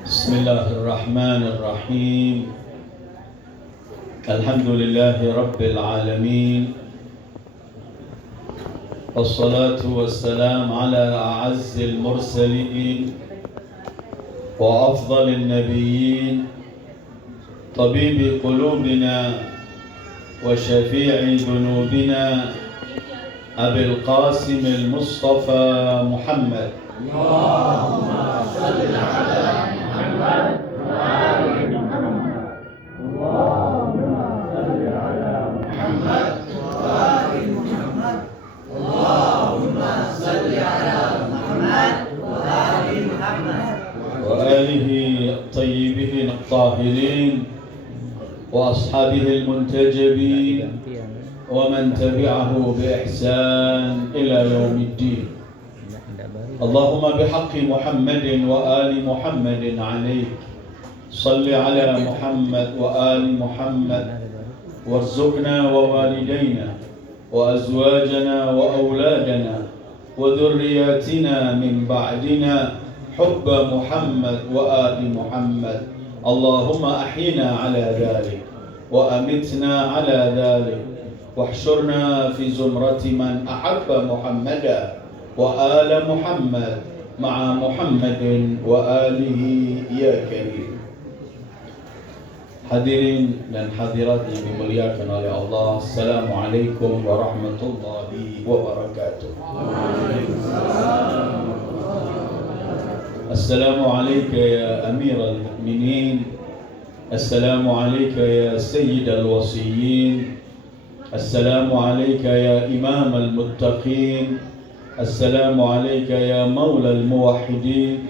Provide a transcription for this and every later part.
بسم الله الرحمن الرحيم. الحمد لله رب العالمين، والصلاة والسلام على أعز المرسلين وأفضل النبيين، طبيب قلوبنا وشفيع ذنوبنا أبي القاسم المصطفى محمد. اللهم صل على محمد وآل محمد. اللهم صل على محمد وآل محمد. اللهم صل على محمد وآل محمد وآله الطيبين الطاهرين وأصحابه المنتجبين ومن تبعه بإحسان إلى يوم الدين. اللهم بحق محمد وآل محمد عليك صل على محمد وآل محمد، وارزقنا ووالدينا وأزواجنا وأولادنا وذرياتنا من بعدنا حب محمد وآل محمد. اللهم أحينا على ذلك وأمتنا على ذلك، واحشرنا في زمرة من أحب محمدا وآل محمد مع محمد وآله يا كريم. Hadirin dan hadirat yang dimuliakan oleh Allah, Assalamualaikum warahmatullahi wabarakatuh. Assalamualaikum ya Amirul Mukminin, Assalamualaikum ya Sayyidal Wasiyyin, Assalamualaikum ya Imam al-Muttaqin, Assalamualaikum ya Maula al-Muwahhidin,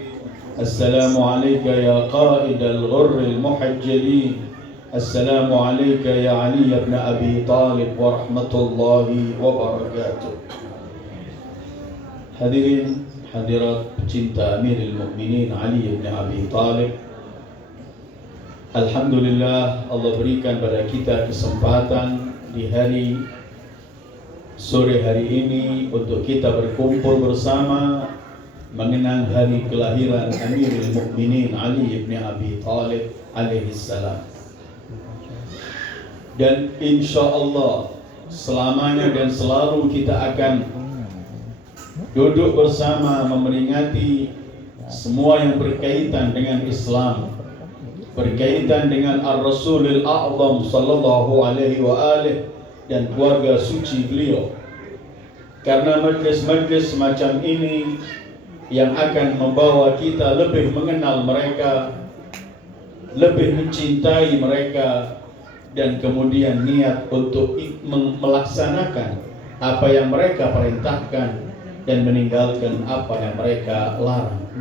Assalamualaikum ya Qaid al-Ghurr al-Muhajjalin, Assalamualaikum ya Ali ibn Abi Talib wa rahmatullahi wa barakatuh. Hadirin hadirat pecinta Amirul Mukminin Ali ibn Abi Talib, alhamdulillah Allah berikan pada kita kesempatan di hari sore hari ini untuk kita berkumpul bersama mengenang hari kelahiran Amirul Mukminin Ali ibn Abi Talib alaihi salam. Dan insya Allah selamanya dan selalu kita akan duduk bersama memperingati semua yang berkaitan dengan Islam, berkaitan dengan Ar-Rasulul A'zam sallallahu alaihi wa alihi dan keluarga suci beliau. Karena majlis-majlis semacam ini yang akan membawa kita lebih mengenal mereka, lebih mencintai mereka, dan kemudian niat untuk melaksanakan apa yang mereka perintahkan dan meninggalkan apa yang mereka larang.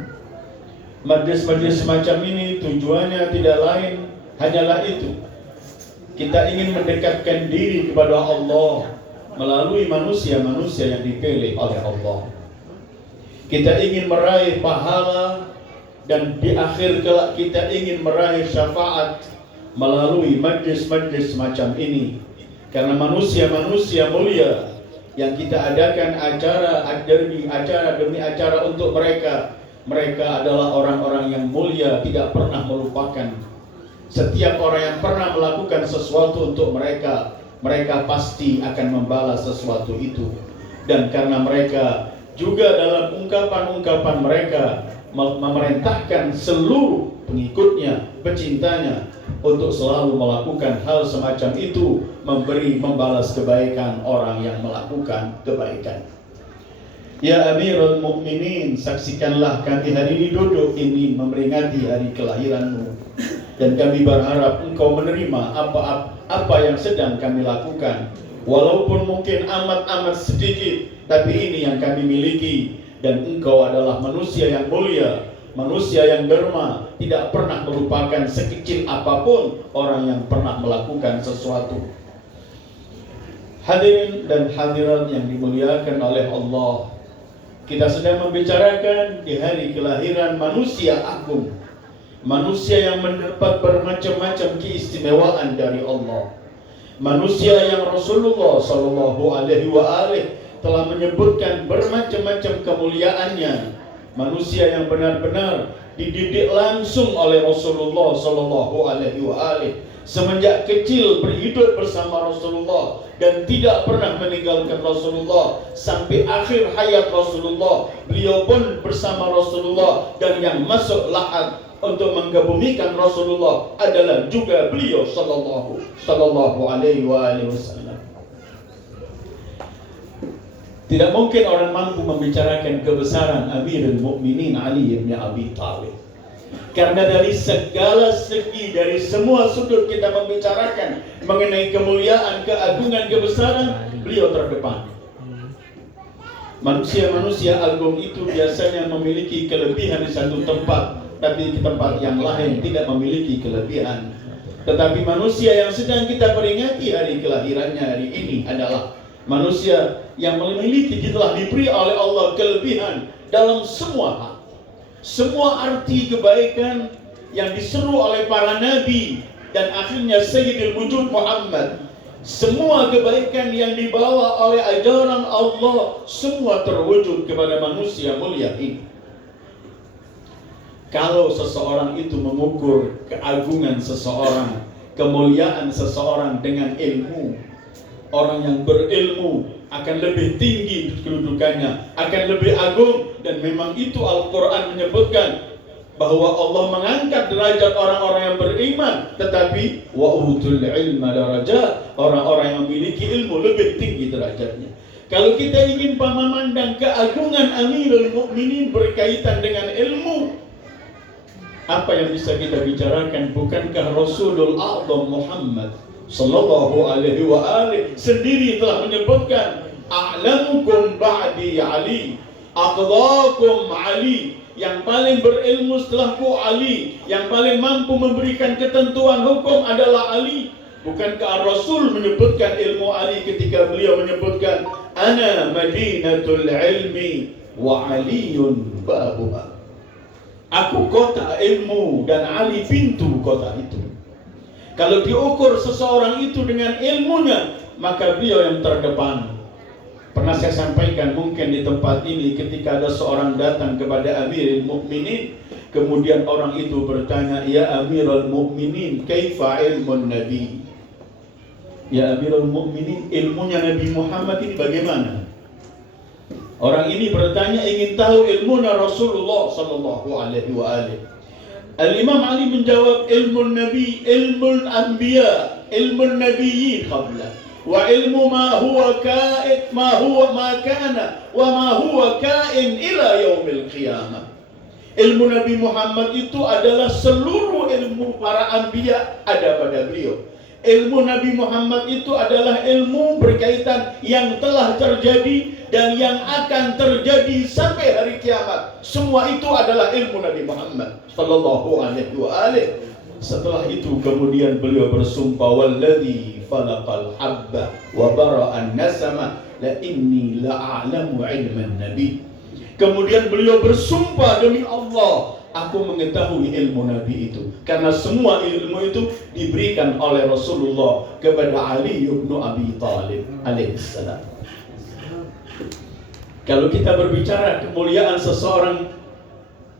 Majlis-majlis semacam ini tujuannya tidak lain hanyalah itu. Kita ingin mendekatkan diri kepada Allah melalui manusia-manusia yang dipilih oleh Allah. Kita ingin meraih pahala, dan di akhir kelak kita ingin meraih syafaat melalui majlis-majlis semacam ini. Karena manusia-manusia mulia yang kita adakan acara demi acara untuk mereka, mereka adalah orang-orang yang mulia, tidak pernah melupakan. Setiap orang yang pernah melakukan sesuatu untuk mereka, mereka pasti akan membalas sesuatu itu. Dan karena mereka juga dalam ungkapan-ungkapan mereka memerintahkan seluruh pengikutnya, pecintanya untuk selalu melakukan hal semacam itu, membalas kebaikan orang yang melakukan kebaikan. Ya Amirul Mukminin, saksikanlah kami hari ini duduk ini memperingati hari kelahiranmu, dan kami berharap engkau menerima apa yang sedang kami lakukan, walaupun mungkin amat sedikit, tapi ini yang kami miliki. Dan engkau adalah manusia yang mulia, manusia yang derma, tidak pernah melupakan sekecil apapun orang yang pernah melakukan sesuatu. Hadirin dan hadirat yang dimuliakan oleh Allah, kita sedang membicarakan di hari kelahiran manusia agung, manusia yang mendapat bermacam-macam keistimewaan dari Allah, manusia yang Rasulullah sallallahu alaihi wa alihi telah menyebutkan bermacam-macam kemuliaannya, manusia yang benar-benar dididik langsung oleh Rasulullah Sallallahu Alaihi Wasallam. Semenjak kecil berhidup bersama Rasulullah dan tidak pernah meninggalkan Rasulullah sampai akhir hayat Rasulullah. Beliau pun bersama Rasulullah, dan yang masuk lahat untuk mengkebumikan Rasulullah adalah juga beliau Sallallahu Alaihi Wasallam. Tidak mungkin orang mampu membicarakan kebesaran Amirul Mukminin Ali bin Abi Thalib, karena dari segala segi, dari semua sudut kita membicarakan mengenai kemuliaan, keagungan, kebesaran, beliau terdepan. Manusia-manusia agung itu biasanya memiliki kelebihan di satu tempat, tapi di tempat yang lain tidak memiliki kelebihan. Tetapi manusia yang sedang kita peringati hari kelahirannya hari ini adalah manusia yang memiliki, telah diberi oleh Allah kelebihan dalam semua hal. Semua arti kebaikan yang diseru oleh para nabi dan akhirnya Sayyidul Wujud Muhammad, semua kebaikan yang dibawa oleh ajaran Allah, semua terwujud kepada manusia mulia ini. Kalau seseorang itu mengukur keagungan seseorang, kemuliaan seseorang dengan ilmu, orang yang berilmu akan lebih tinggi kedudukannya, akan lebih agung. Dan memang itu Al-Quran menyebutkan bahwa Allah mengangkat derajat orang-orang yang beriman, tetapi wa utul ilma darajat, orang-orang yang memiliki ilmu lebih tinggi derajatnya. Kalau kita ingin memandang keagungan Amirul Mukminin berkaitan dengan ilmu, apa yang bisa kita bicarakan? Bukankah Rasulul A'zam Muhammad Sallallahu Alaihi Wasallam sendiri telah menyebutkan, a'lamukum ba'di Ali, aqdakum Ali, yang paling berilmu setelahku Ali, yang paling mampu memberikan ketentuan hukum adalah Ali. Bukankah Rasul menyebutkan ilmu Ali ketika beliau menyebutkan, ana madinatul ilmi wa aliyun babuha, aku kota ilmu dan Ali pintu kota itu. Kalau diukur seseorang itu dengan ilmunya, maka beliau yang terdepan. Pernah saya sampaikan mungkin di tempat ini, ketika ada seorang datang kepada Amirul Mukminin, kemudian orang itu bertanya, ya Amirul Mukminin, kaifa ilmun Nabi? Ya Amirul Mukminin, ilmunya Nabi Muhammad ini bagaimana? Orang ini bertanya ingin tahu ilmunya Rasulullah Sallallahu Alaihi Wasallam. Al-Imam Ali menjawab, ilmu Nabi, ilmu Anbiya, ilmu Nabiyyin qabla, wa ilmu ma huwa kain, ma huwa ma kana, wa ma huwa kain ila yaumil qiyamah. Ilmu Nabi Muhammad itu adalah seluruh ilmu para Anbiya ada pada beliau. Ilmu Nabi Muhammad itu adalah ilmu berkaitan yang telah terjadi dan yang akan terjadi sampai hari kiamat. Semua itu adalah ilmu Nabi Muhammad Sallallahu Alaihi Wasallam. Setelah itu kemudian beliau bersumpah, walladzi falaqal habba wa bara'an nasama la inni la'alamu ilman nabi. Kemudian beliau bersumpah, demi Allah, aku mengetahui ilmu Nabi itu, karena semua ilmu itu diberikan oleh Rasulullah kepada Ali bin Abi Thalib alaihissalam. Kalau kita berbicara kemuliaan seseorang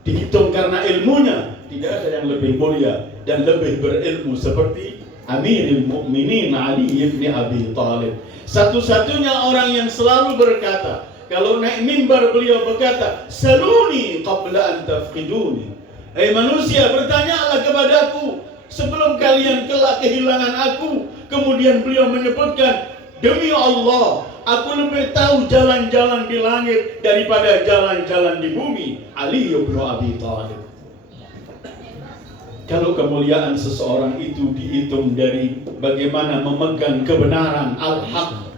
dihitung karena ilmunya, tidak ada yang lebih mulia dan lebih berilmu seperti Amirul Mukminin Ali bin Abi Thalib. Satu-satunya orang yang selalu berkata, kalau naik mimbar beliau berkata, saluni qabla an tafqiduni. Hai manusia, bertanyalah kepadaku sebelum kalian kelak kehilangan aku. Kemudian beliau menyebutkan, demi Allah, aku lebih tahu jalan-jalan di langit daripada jalan-jalan di bumi. Ali bin Abi Thalib. Kalau kemuliaan seseorang itu dihitung dari bagaimana memegang kebenaran al-haq.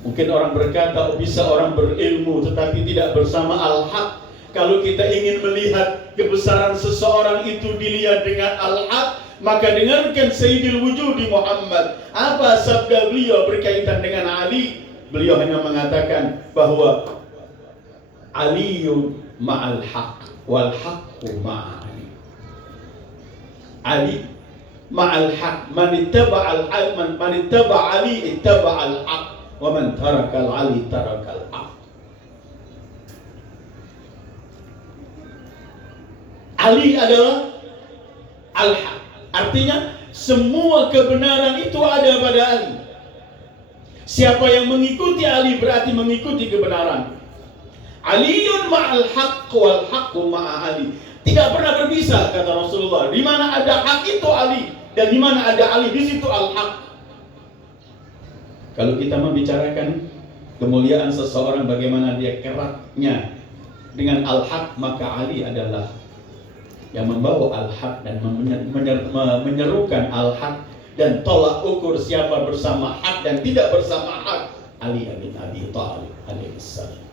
Mungkin orang berkata, bisa orang berilmu tetapi tidak bersama al-haq. Kalau kita ingin melihat kebesaran seseorang itu dilihat dengan al-haq, maka dengarkan Sayyidul Wujud Muhammad. Apa sabda beliau berkaitan dengan Ali? Beliau hanya mengatakan bahwa Aliyun ma'al haq wal haqqu ma'ali. Ali ma'al haq, man ittaba Ali ittaba al-haq, wa man taraka al-ali taraka al-haq. Ali adalah al-haq. Artinya semua kebenaran itu ada pada Ali. Siapa yang mengikuti Ali berarti mengikuti kebenaran. Aliyun ma'al haqq wal haqqu ma'a Ali. Tidak pernah berpisah, kata Rasulullah. Di mana ada hak itu Ali, dan di mana ada Ali di situ al-haq. Kalau kita membicarakan kemuliaan seseorang, bagaimana dia keratnya dengan al-haq, maka Ali adalah yang membawa al-haq dan menyerukan al-haq dan tolak ukur siapa bersama hak dan tidak bersama hak. Ali bin Abi Thalib alaihissalam.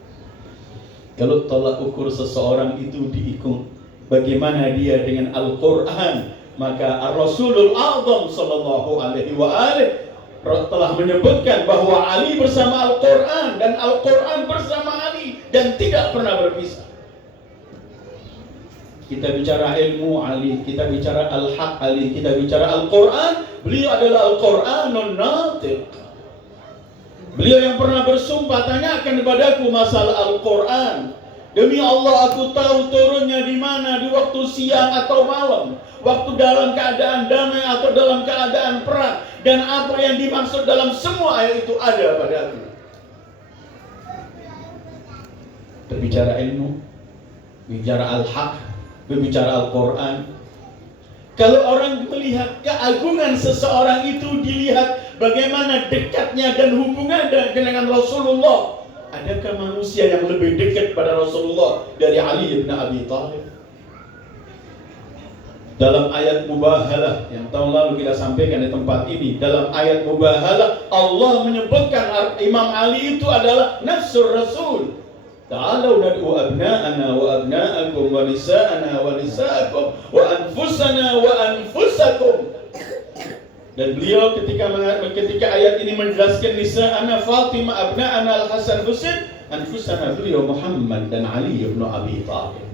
Kalau tolak ukur seseorang itu diikut bagaimana dia dengan Al-Quran, maka Rasulul A'zam sallallahu alaihi wa alihi telah menyebutkan bahwa Ali bersama Al-Quran dan Al-Quran bersama Ali dan tidak pernah berpisah. Kita bicara ilmu Ali, kita bicara al-haq Ali, kita bicara Al-Quran, beliau adalah Al-Quranun natiq. Beliau yang pernah bersumpah, tanyakan kepadaku masalah Al-Quran. Demi Allah aku tahu turunnya di mana, di waktu siang atau malam, waktu dalam keadaan damai atau dalam keadaan perang, dan apa yang dimaksud dalam semua ayat itu ada padaku. Berbicara ilmu, bicara al-haq, berbicara Al-Quran. Kalau orang melihat keagungan seseorang itu, dilihat bagaimana dekatnya dan hubungannya dengan Rasulullah. Adakah manusia yang lebih dekat pada Rasulullah dari Ali bin Abi Thalib? Dalam ayat Mubahalah yang tahun lalu kita sampaikan di tempat ini, dalam ayat Mubahalah Allah menyebutkan Imam Ali itu adalah nafsur Rasul. Ta'alau nad'u abna'ana wa abna'akum wa nisa'ana wa nisa'akum wa anfusana wa anfusakum. Dan beliau ketika ayat ini menjelaskan nisa'ana Fatimah, abna'ana Al-Hasan Husain, anfusana beliau Muhammad dan Ali bin Abi Thalib.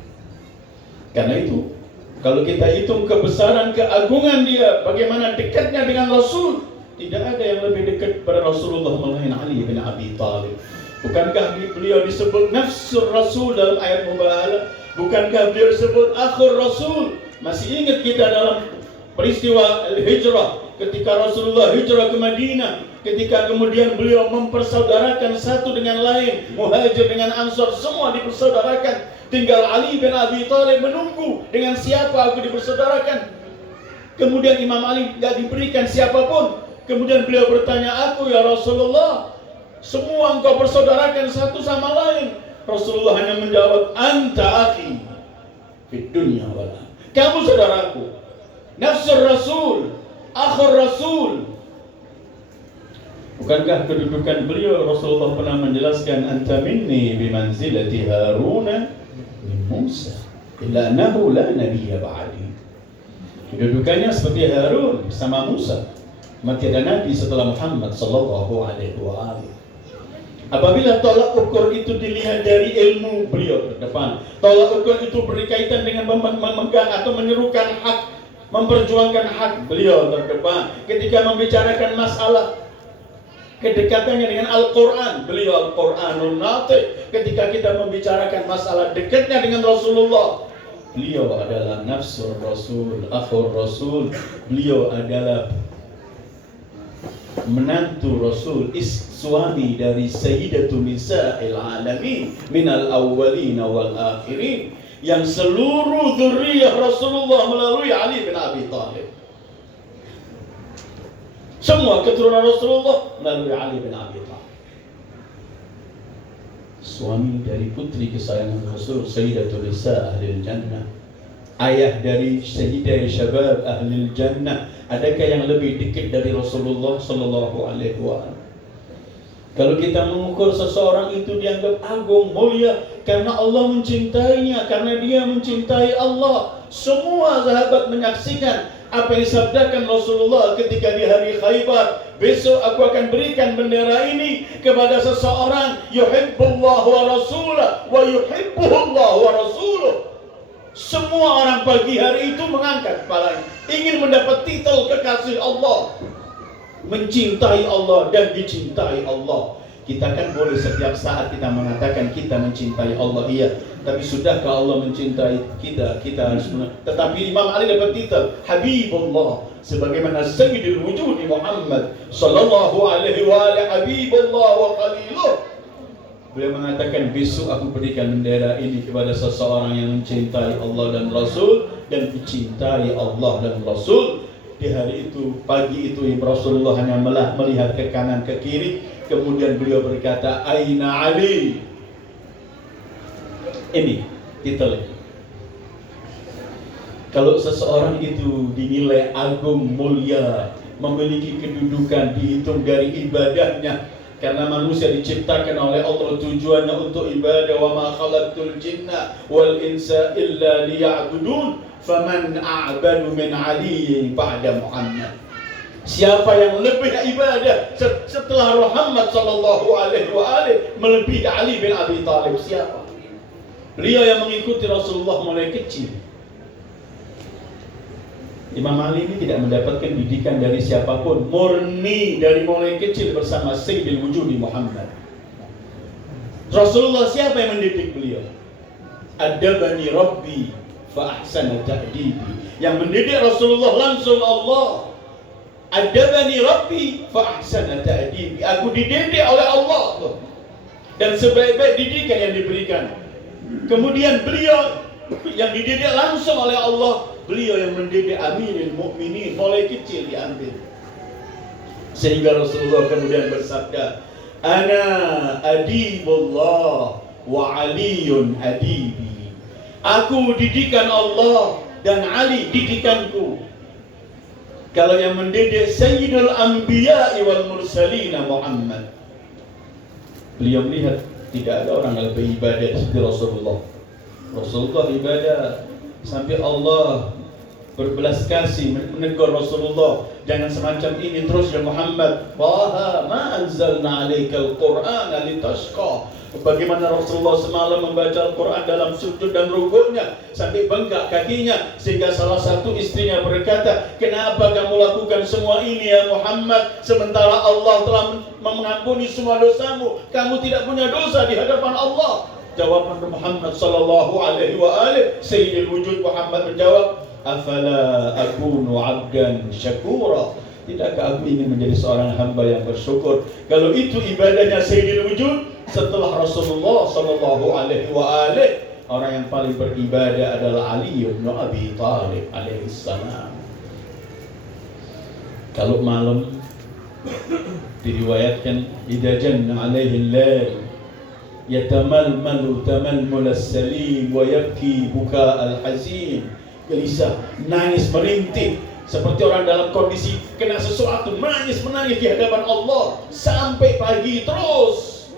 Karena itu kalau kita hitung kebesaran keagungan dia, bagaimana dekatnya dengan Rasul, tidak ada yang lebih dekat pada Rasulullah melainkan Ali bin Abi Thalib. Bukankah beliau disebut nafsur Rasul dalam ayat Mubahalah? Bukankah beliau disebut akhur Rasul? Masih ingat kita dalam peristiwa hijrah, ketika Rasulullah hijrah ke Madinah, ketika kemudian beliau mempersaudarakan satu dengan lain, Muhajir dengan Ansar semua dipersaudarakan. Tinggal Ali bin Abi Thalib menunggu dengan siapa aku dipersaudarakan. Kemudian Imam Ali tidak diberikan siapapun. Kemudian beliau bertanya, aku ya Rasulullah, semua engkau persaudarakan satu sama lain. Rasulullah hanya menjawab, anta akhi fid dunya wal akhirah. Kamu saudaraku, nafsur Rasul, akhur Rasul. Bukankah kedudukan beliau, Rasulullah pernah menjelaskan, anta minni bimanzilati Haruna min Musa illa annahu la nabiyya ba'di. Kedudukannya seperti Harun bersama Musa, maka ada nabi setelah Muhammad sallallahu alaihi wa alihi. Apabila tolak ukur itu dilihat dari ilmu, beliau terdepan. Tolak ukur itu berkaitan dengan memegang atau menyerukan hak, memperjuangkan hak, beliau terdepan. Ketika membicarakan masalah kedekatannya dengan Al-Quran, beliau Al-Quranun natiq. Ketika kita membicarakan masalah dekatnya dengan Rasulullah, beliau adalah nafsur Rasul, akhur Rasul. Beliau adalah menantu Rasul, suami dari Sayyidatu Nisa'il Alamin minal awwalin wal akhirin, yang seluruh dzurriyyah Rasulullah melalui Ali bin Abi Thalib. Semua keturunan Rasulullah melalui Ali bin Abi Thalib. Suami dari putri kesayangan Rasul, Sayyidatu Nisa Ahlil Jannah, ayah dari Sayyidah Syabab Ahlil Jannah. Adakah yang lebih dekat dari Rasulullah sallallahu alaihi wasallam? Kalau kita mengukur seseorang itu dianggap agung, mulia karena Allah mencintainya, karena dia mencintai Allah. Semua sahabat menyaksikan apa yang disabdakan Rasulullah ketika di hari Khaybar, besok aku akan berikan bendera ini kepada seseorang, yuhibbullahu wa rasulah wa yuhibbuhullahu wa rasuluh. Semua orang pagi hari itu mengangkat kepalanya, ingin mendapat titel kekasih Allah, mencintai Allah dan dicintai Allah. Kita kan boleh setiap saat kita mengatakan kita mencintai Allah, iya. Tapi sudahkah Allah mencintai kita? Kita harus tetapi Imam Ali dapat titel Habibullah, sebagaimana Sayyidul Wujud Muhammad sallallahu alaihi wa alihi Habibullah wa Khaliluh. Beliau mengatakan, besok aku berikan bendera ini kepada seseorang yang mencintai Allah dan Rasul dan dicintai Allah dan Rasul. Di hari itu, pagi itu, Rasulullah hanya melihat ke kanan ke kiri, kemudian beliau berkata, Aina Ali. Ini titelnya. Kalau seseorang itu dinilai agung, mulia, memiliki kedudukan, dihitung dari ibadahnya, karena manusia diciptakan oleh Allah tujuannya untuk ibadah. Wa ma khalaqtul jinna wal insa illa liya'budun faman a'badu min Ali ba'da Muhammad. Siapa yang lebih ibadah setelah Muhammad sallallahu alaihi wa alihi melebihi Ali bin Abi Thalib? Siapa? Beliau yang mengikuti Rasulullah mulai kecil. Imam Ali ini tidak mendapatkan didikan dari siapapun, murni dari mulai kecil bersama Sayyidul Wujud Muhammad. Rasulullah siapa yang mendidik beliau? Adabani Rabbi fa ahsana ta'dibi. Yang mendidik Rasulullah langsung Allah. Adabani Rabbi fa ahsana ta'dibi. Aku dididik oleh Allah. Dan sebaik-baik didikan yang diberikan. Kemudian beliau yang dididik langsung oleh Allah, beliau yang mendidik Aminul Mukminin mulai kecil diambil. Sehingga Rasulullah kemudian bersabda, Ana adibullah wa Aliyun adibi. Aku didikan Allah dan Ali didikanku. Kalau yang mendidik Sayyidul Anbiya wal Mursalin Muhammad, beliau melihat tidak ada orang yang lebih ibadah seperti Rasulullah. Rasulullah ibadah sampai Allah berbelas kasih menegur Rasulullah, jangan semacam ini terus ya Muhammad. Taha ma anzalna alaikal Qur'ana litashqa. Bagaimana Rasulullah semalam membaca Al-Quran dalam sujud dan rukuknya sampai bengkak kakinya, sehingga salah satu istrinya berkata, kenapa kamu lakukan semua ini ya Muhammad, sementara Allah telah mengampuni semua dosamu, kamu tidak punya dosa di hadapan Allah. Jawaban Muhammad sallallahu alaihi wa alihi, Sayyidul Wujud Muhammad menjawab, afala akunu abdan syakura. Tidakkah aku ingin menjadi seorang hamba yang bersyukur? Kalau itu ibadahnya Sayyidul Wujud setelah Rasulullah sallallahu alaihi wa alihi, orang yang paling beribadah adalah Ali bin Abi Thalib alaihi salam. Kalau malam diriwayatkan, idza janna alaihi al-lail yatamalmalu tamalmul as-salim wa yabki buka al-hazin. Gelisah, nangis merintih seperti orang dalam kondisi kena sesuatu, menangis di hadapan Allah sampai pagi terus.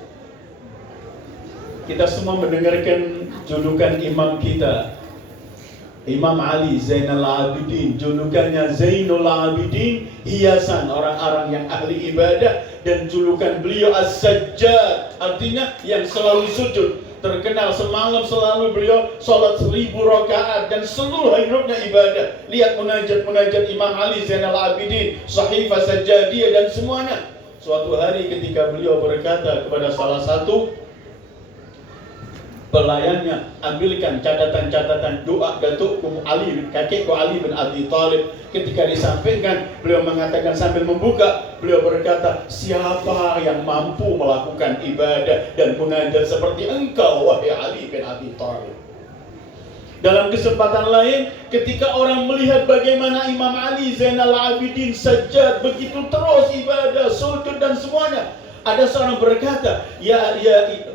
Kita semua mendengarkan julukan imam kita, Imam Ali Zainal Abidin, julukannya Zainul Abidin, hiasan orang-orang yang ahli ibadah, dan julukan beliau As-Sajjad, artinya yang selalu sujud. Terkenal semalam selalu beliau sholat 1000 rakaat dan seluruh hidupnya ibadah. Lihat munajat Imam Ali Zainal Abidin, Sahifah Sajjadiyah dan semuanya. Suatu hari ketika beliau berkata kepada salah satu pelayannya, ambilkan catatan-catatan doa datukku Ali, kakekku Ali bin Abi Thalib. Ketika disampaikan, beliau mengatakan sambil membuka, beliau berkata, siapa yang mampu melakukan ibadah dan munajat seperti engkau, wahai Ali bin Abi Thalib? Dalam kesempatan lain, ketika orang melihat bagaimana Imam Ali Zainal Abidin Sajjad begitu terus ibadah, sujud dan semuanya, ada seorang berkata,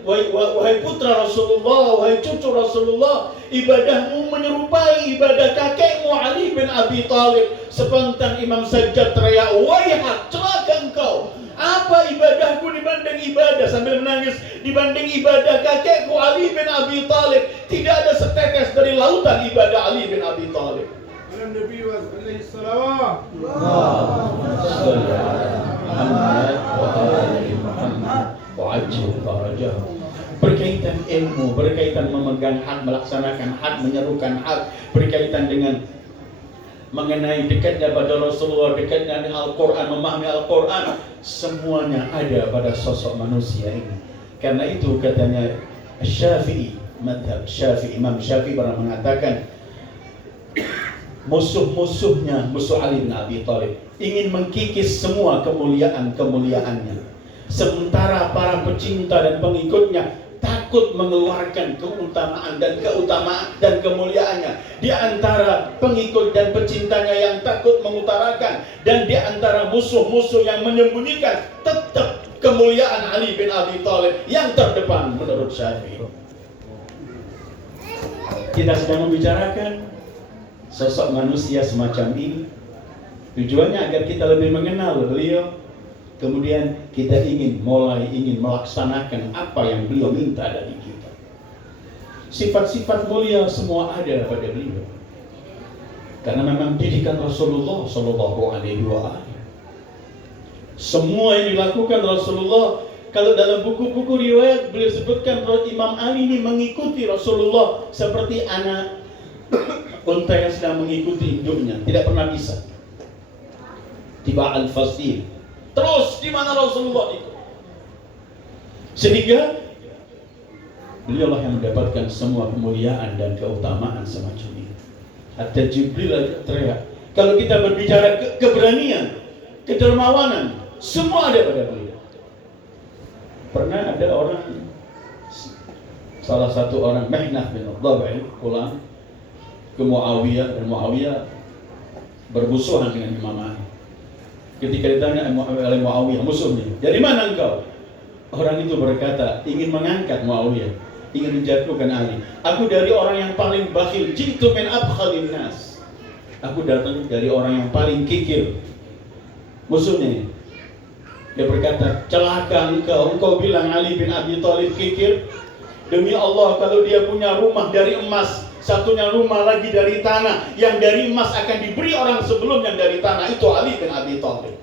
wahai putra Rasulullah, wahai cucu Rasulullah, ibadahmu menyerupai ibadah kakekmu Ali bin Abi Thalib. Spontan Imam Sajjad teriak, wayhak, celaka engkau. Apa ibadahku dibanding ibadah, sambil menangis, dibanding ibadah kakekku Ali bin Abi Thalib? Tidak ada setetes dari lautan ibadah Ali bin Abi Thalib. Nabi alaihi salam. Muhammad wa ali Muhammad wa ajil farajah. Berkaitan ilmu, berkaitan memegang hak, melaksanakan hak, menyerukan hak, berkaitan dengan mengenai dekatnya pada Rasulullah, dekatnya dengan Al-Quran, memahami Al-Quran, semuanya ada pada sosok manusia ini. Karena itu katanya Syafi'i madhab Syafi'i. Imam Syafi'i pernah mengatakan musuh-musuhnya, musuh Ali bin Abi Thalib, ingin mengkikis semua kemuliaan-kemuliaannya, sementara para pecinta dan pengikutnya takut mengeluarkan keutamaan dan kemuliaannya. Di antara pengikut dan pecintanya yang takut mengutarakan, dan di antara musuh-musuh yang menyembunyikan, tetap kemuliaan Ali bin Abi Thalib yang terdepan menurut Syafi'i. Kita sedang membicarakan sosok manusia semacam ini, tujuannya agar kita lebih mengenal beliau, kemudian kita ingin melaksanakan apa yang beliau minta dari kita. Sifat-sifat mulia semua ada pada beliau, karena memang didikan Rasulullah Shallallahu Alaihi Wasallam. Semua yang dilakukan Rasulullah, kalau dalam buku-buku riwayat beliau sebutkan bahwa Imam Ali ini mengikuti Rasulullah seperti anak unta yang sedang mengikuti induknya, tidak pernah bisa. Tiba al-fasil, terus di mana Rasulullah itu. Sehingga beliaulah yang mendapatkan semua kemuliaan dan keutamaan semacam ini. Hatta Jibril aja teriak. Kalau kita berbicara keberanian, kedermawanan, semua ada pada beliau. Pernah ada orang, salah satu orang, Mihnah bin Dhabi, pulang ke Muawiyah, dan Muawiyah bermusuhan dengan Imam Ali. Ketika ditanya oleh Muawiyah, musuhnya, dari mana engkau? Orang itu berkata, ingin mengangkat Muawiyah, ingin menjatuhkan Ali. Aku dari orang yang paling bakhil, jitu min abkhalin nas. Aku datang dari orang yang paling kikir. Musuhnya, dia berkata, celaka engkau bilang Ali bin Abi Thalib kikir. Demi Allah, kalau dia punya rumah dari emas, satunya rumah lagi dari tanah, yang dari emas akan diberi orang sebelum yang dari tanah, itu Ali bin Abi Thalib.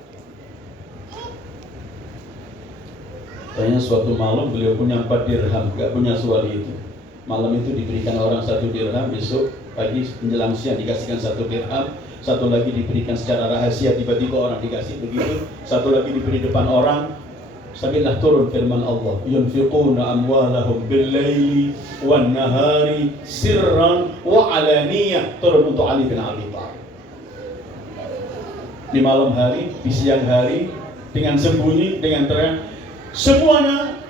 Tanya suatu malam beliau punya 4 dirham, gak punya suami itu. Malam itu diberikan orang 1 dirham, besok pagi menjelang siang dikasihkan 1 dirham, satu lagi diberikan secara rahasia, tiba-tiba orang dikasih begitu, satu lagi diberi depan orang. Sabillah turun firman Allah, yunfiquna amwalahum bil-laili wan-nahari sirran wa alaniyah, turun untuk Ali bin Abi Thalib. Di malam hari, di siang hari, dengan sembunyi, dengan terang, semuanya.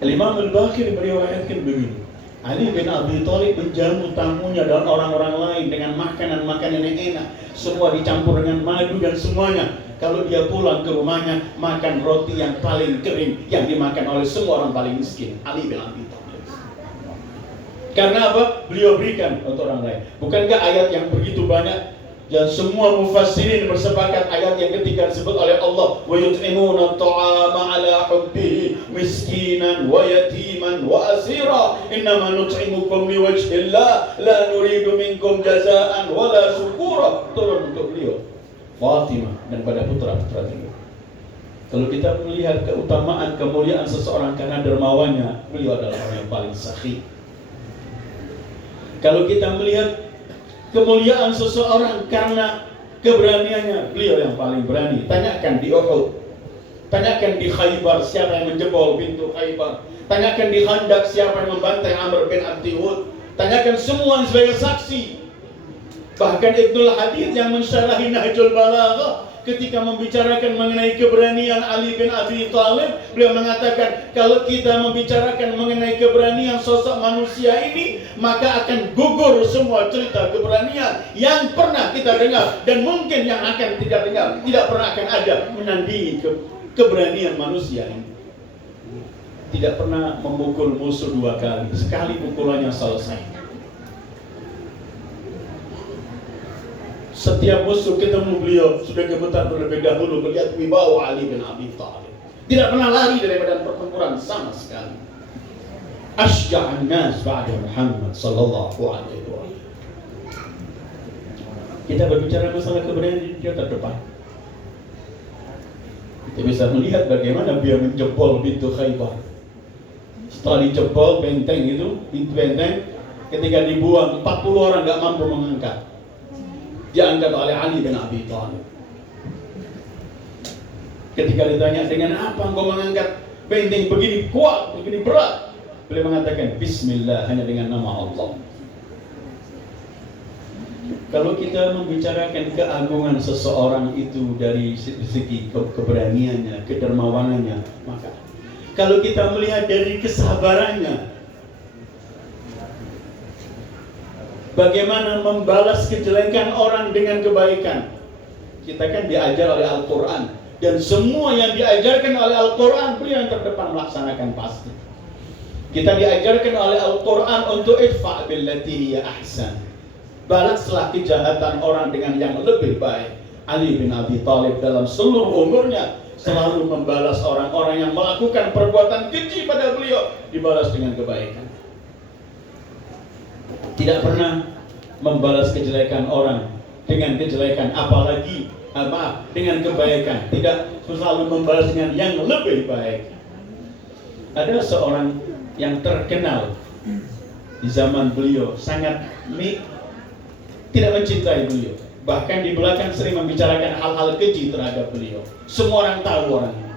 Imam Al-Baqir meriwayatkan begini, Ali bin Abi Thalib menjamu tamunya dan orang-orang lain dengan makanan-makanan yang enak, semua dicampur dengan madu dan semuanya. Kalau dia pulang ke rumahnya, makan roti yang paling kering yang dimakan oleh semua orang paling miskin, Ali bin Abi Thalib. Karena apa? Beliau berikan untuk orang lain. Bukankah ayat yang begitu banyak dan semua mufassirin bersepakat ayat yang ketika disebut oleh Allah, wa yut'imuna at'ama 'ala hubbihi miskinan wa yatiman wa asira innama nut'imukum liwajhillah la nuridu minkum jazaa'an wala syukura. Turun untuk beliau, Fatimah, dan pada putra-putra beliau. Kalau kita melihat keutamaan, kemuliaan seseorang karena dermawannya, beliau adalah orang yang paling sahih. Kalau kita melihat kemuliaan seseorang karena keberaniannya, beliau yang paling berani. Tanyakan di Uhud, tanyakan di Khaybar siapa yang menjebol pintu Khaybar, tanyakan di Khandaq siapa yang membantai Amr bin Abdi Wud, tanyakan semua sebagai saksi. Bahkan Ibnul Hadid yang mensyarahi Nahjul Balaghah ketika membicarakan mengenai keberanian Ali bin Abi Thalib, beliau mengatakan, kalau kita membicarakan mengenai keberanian sosok manusia ini, maka akan gugur semua cerita keberanian yang pernah kita dengar dan mungkin yang akan kita dengar. Tidak pernah akan ada menandingi keberanian manusia ini. Tidak pernah memukul musuh 2 kali, sekali pukulannya selesai. Setiap musuh ketemu beliau sudah gemetar terlebih dahulu melihat wibawa Ali bin Abi Thalib. Tidak pernah lari dari medan pertempuran sama sekali. Asyja'an nas ba'da Muhammad sallallahu alaihi wasallam. Kita berbicara masalah keberanian, dia terdepan. Kita bisa melihat bagaimana dia menjebol pintu Khaybar. Setelah dijebol benteng itu, pintu benteng, ketika dibuang 40 orang gak mampu mengangkat. Diangkat oleh Ali bin Abi Thalib. Ketika ditanya, dengan apa engkau mengangkat benteng begini kuat, begini berat? Beliau mengatakan Bismillah, hanya dengan nama Allah. Kalau kita membicarakan keagungan seseorang itu dari segi keberaniannya, kedermawanannya, maka kalau kita melihat dari kesabarannya, bagaimana membalas kejelekan orang dengan kebaikan. Kita kan diajar oleh Al-Quran, dan semua yang diajarkan oleh Al-Quran beliau yang terdepan melaksanakan pasti. Kita diajarkan oleh Al-Quran untuk idfa' billati hiya ahsan, balaslah kejahatan orang dengan yang lebih baik. Ali bin Abi Thalib dalam seluruh umurnya selalu membalas orang-orang yang melakukan perbuatan keji pada beliau, dibalas dengan kebaikan. Tidak pernah membalas kejelekan orang dengan kejelekan, apalagi dengan kebaikan. Tidak, selalu membalas dengan yang lebih baik. Ada seorang yang terkenal di zaman beliau, sangat tidak mencintai beliau, bahkan di belakang sering membicarakan hal-hal keji terhadap beliau. Semua orang tahu orangnya.